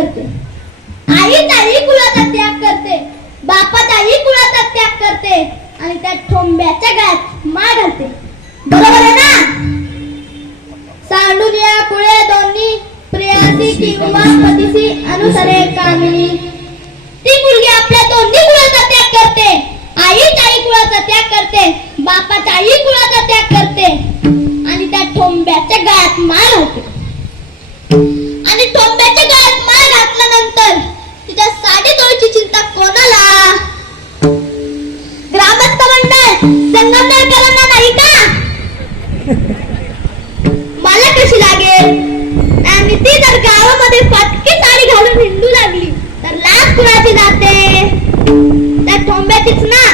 करते. आई ताई कुळाचा त्याग करते, बापा ताई कुळाचा त्याग करते आणि त्या ठोंब्याच्या गळ्यात माळ घालते. बरोबर आहे ना? सांडून या कुळे दोन्ही प्रेयसी किंवा पतीसी अनुसरे कामिनी. ती मुलगी आपल्या दोन्ही कुळाचा त्याग करते, आई ताई कुळाचा त्याग करते, बापाच्या आई कुळाचा त्याग करते आणि त्या ठोंब्याच्या गळ्यात माळ घालते. आणि ठोंब्याच्या गळ्यात माळ घातल्यानंतर तिच्या साडी तोडची चिंता कोणाला? ग्रामस्थ मंडळ संगमनेरकरांना नाही का? मला कशी लागेल? आणि ती जर गावामध्ये फाटकी साडी घालून हिंडू लागली तर लाज कुणाची जाते? त्या ठोंब्याचीच ना.